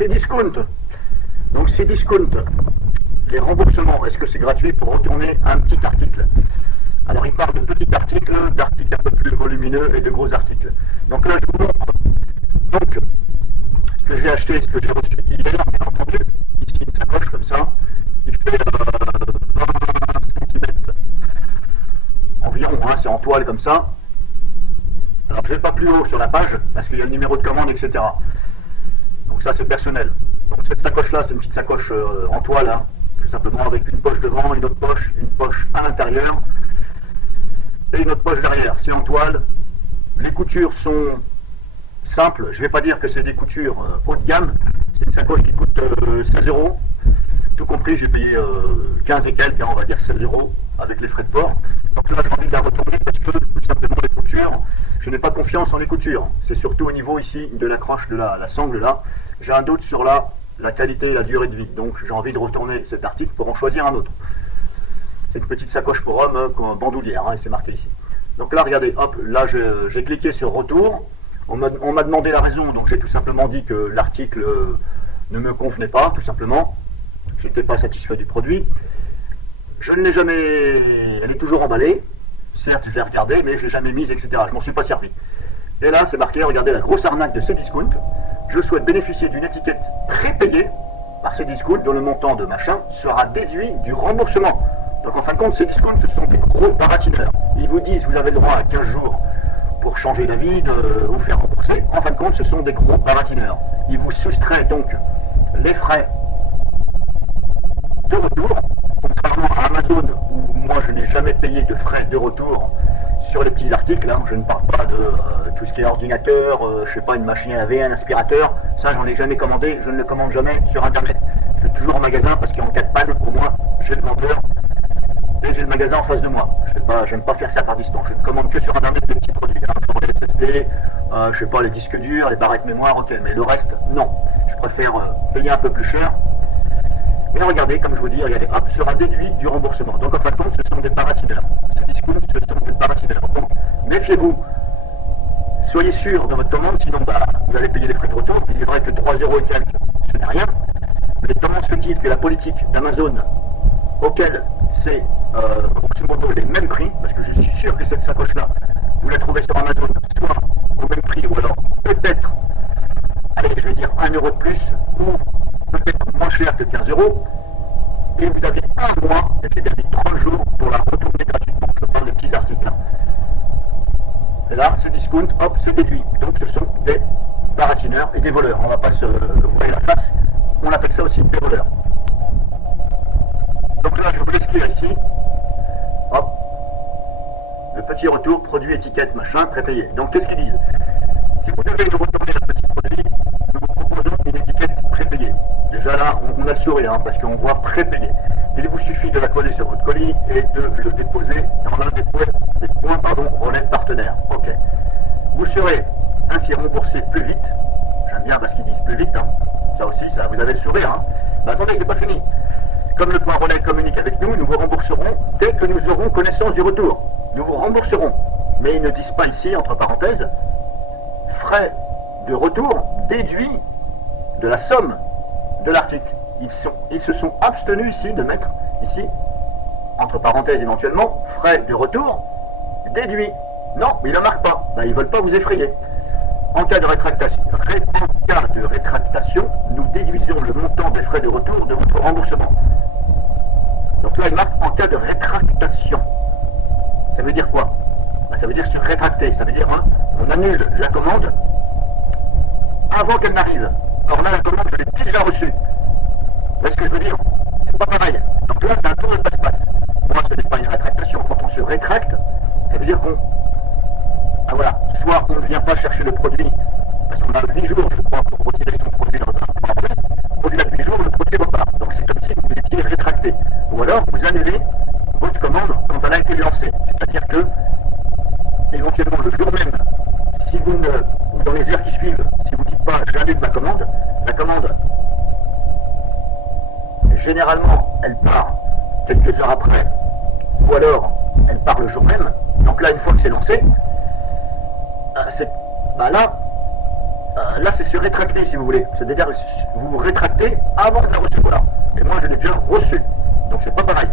Cdiscount. Donc Cdiscount, les remboursements, est-ce que c'est gratuit pour retourner un petit article? Alors il parle de petits articles, d'articles un peu plus volumineux et de gros articles. Donc là je vous montre donc ce que j'ai acheté, ce que j'ai reçu hier, bien entendu. Ici une sacoche comme ça, il fait 20 cm environ, hein, c'est en toile comme ça. Alors je ne vais pas plus haut sur la page parce qu'il y a le numéro de commande, etc. Donc ça c'est personnel. Donc cette sacoche là c'est une petite sacoche en toile, hein, tout simplement avec une poche devant, une poche à l'intérieur et une autre poche derrière. C'est en toile. Les coutures sont simples. Je ne vais pas dire que c'est des coutures haut de gamme. C'est une sacoche qui coûte 16 €. Tout compris, j'ai payé 15 et quelques, hein, on va dire 16 € avec les frais de port. Donc là j'ai envie de la retourner parce que tout simplement les coutures, je n'ai pas confiance en les coutures. C'est surtout au niveau ici de l'accroche de la sangle là. J'ai un doute sur la qualité et la durée de vie. Donc j'ai envie de retourner cet article pour en choisir un autre. C'est une petite sacoche pour homme, comme bandoulière, hein, et c'est marqué ici. Donc là, regardez, hop, là j'ai cliqué sur retour. On m'a demandé la raison, donc j'ai tout simplement dit que l'article ne me convenait pas, tout simplement. Je n'étais pas satisfait du produit. Je ne l'ai jamais... Elle est toujours emballée. Certes, je l'ai regardée, mais je ne l'ai jamais mise, etc. Je ne m'en suis pas servi. Et là, c'est marqué, regardez la grosse arnaque de Cdiscount. Je souhaite bénéficier d'une étiquette prépayée par Cdiscount dont le montant de machin sera déduit du remboursement. Donc en fin de compte, Cdiscount, ce sont des gros baratineurs. Ils vous disent, vous avez le droit à 15 jours pour changer d'avis, de vous faire rembourser. En fin de compte, ce sont des gros baratineurs. Ils vous soustraient donc les frais de retour, contrairement à Amazon, où moi je n'ai jamais payé de frais de retour sur les petits articles, hein. Je ne parle pas de tout ce qui est ordinateur, je sais pas, une machine à laver, un aspirateur, ça j'en ai jamais commandé, je ne le commande jamais sur internet. Je vais toujours en magasin parce qu'en cas de panne, pour moi, j'ai le vendeur et j'ai le magasin en face de moi. Je n'aime pas faire ça par distance, je ne commande que sur internet des petits produits, hein, pour les SSD, je sais pas, les disques durs, les barrettes mémoire, ok, mais le reste, non. Je préfère payer un peu plus cher. Mais regardez, comme je vous dis, regardez, hop, sera déduit du remboursement. Donc en fin de compte, ce sont des baratineurs. Cdiscount, ce sont des baratineurs. Donc méfiez-vous. Soyez sûr de votre commande, sinon vous allez payer les frais de retour. Il est vrai que 3 € et quelques, ce n'est rien. Mais comment se fait-il que la politique d'Amazon, auquel c'est grosso modo les mêmes prix, parce que je suis sûr que cette sacoche-là, vous la trouvez sur Amazon, soit au même prix, ou alors peut-être, allez, je vais dire 1 € de plus, ou peut-être moins cher que 15 €, et vous avez un mois, c'est-à-dire 30 jours, pour la retourner gratuitement. Je parle des petits articles. Hein. Et là, c'est discount, hop, c'est déduit. Donc ce sont des baratineurs et des voleurs. On ne va pas se voiler la face, on appelle ça aussi des voleurs. Donc là, je vous l'explique ici. Hop. Le petit retour, produit, étiquette, machin, prépayé. Donc qu'est-ce qu'ils disent? Si vous devez nous retourner un petit produit, nous vous proposons une étiquette prépayée. Déjà là, on a le sourire, hein, parce qu'on voit prépayé. Il vous suffit de la coller sur votre colis et de le déposer dans l'un des points relais partenaires. Ok. Vous serez ainsi remboursé plus vite. J'aime bien parce qu'ils disent plus vite. Hein. Ça aussi, ça, vous avez le sourire. Hein. Mais attendez, c'est pas fini. Comme le point relais communique avec nous, nous vous rembourserons dès que nous aurons connaissance du retour. Nous vous rembourserons. Mais ils ne disent pas ici, entre parenthèses, frais de retour déduits de la somme de l'article. Ils se sont abstenus ici de mettre, ici, entre parenthèses éventuellement, frais de retour déduits. Non, mais ils ne le marquent pas. Ils ne veulent pas vous effrayer. En cas de rétractation, nous déduisons le montant des frais de retour de votre remboursement. Donc là, il marque en cas de rétractation. Ça veut dire quoi? Ça veut dire se rétracter. Ça veut dire, hein, on annule la commande avant qu'elle n'arrive. Or là, la commande, je l'ai déjà reçue. Vous voyez ce que je veux dire? C'est pas pareil. Donc là, c'est un tour de passe-passe. Moi, ce n'est pas une rétractation. Quand on se rétracte, ça veut dire qu'on... Ah voilà, soit on ne vient pas chercher le produit, parce qu'on a 8 jours, je crois, pour retirer son produit dans un problème. Au bout de 8 jours, le produit repart. Donc c'est comme si vous étiez rétracté. Ou alors, vous annulez votre commande quand elle a été lancée. C'est-à-dire que, éventuellement, le jour même, si vous ne... ou dans les heures qui suivent, si vous ne dites pas j'annule ma commande, la commande, généralement, elle part quelques heures après, ou alors elle part le jour même. Donc là, une fois que c'est lancé, là là, c'est sur rétracté, si vous voulez. C'est-à-dire, vous vous rétractez avant de la recevoir. Et moi, je l'ai déjà reçu. Donc, c'est pas pareil.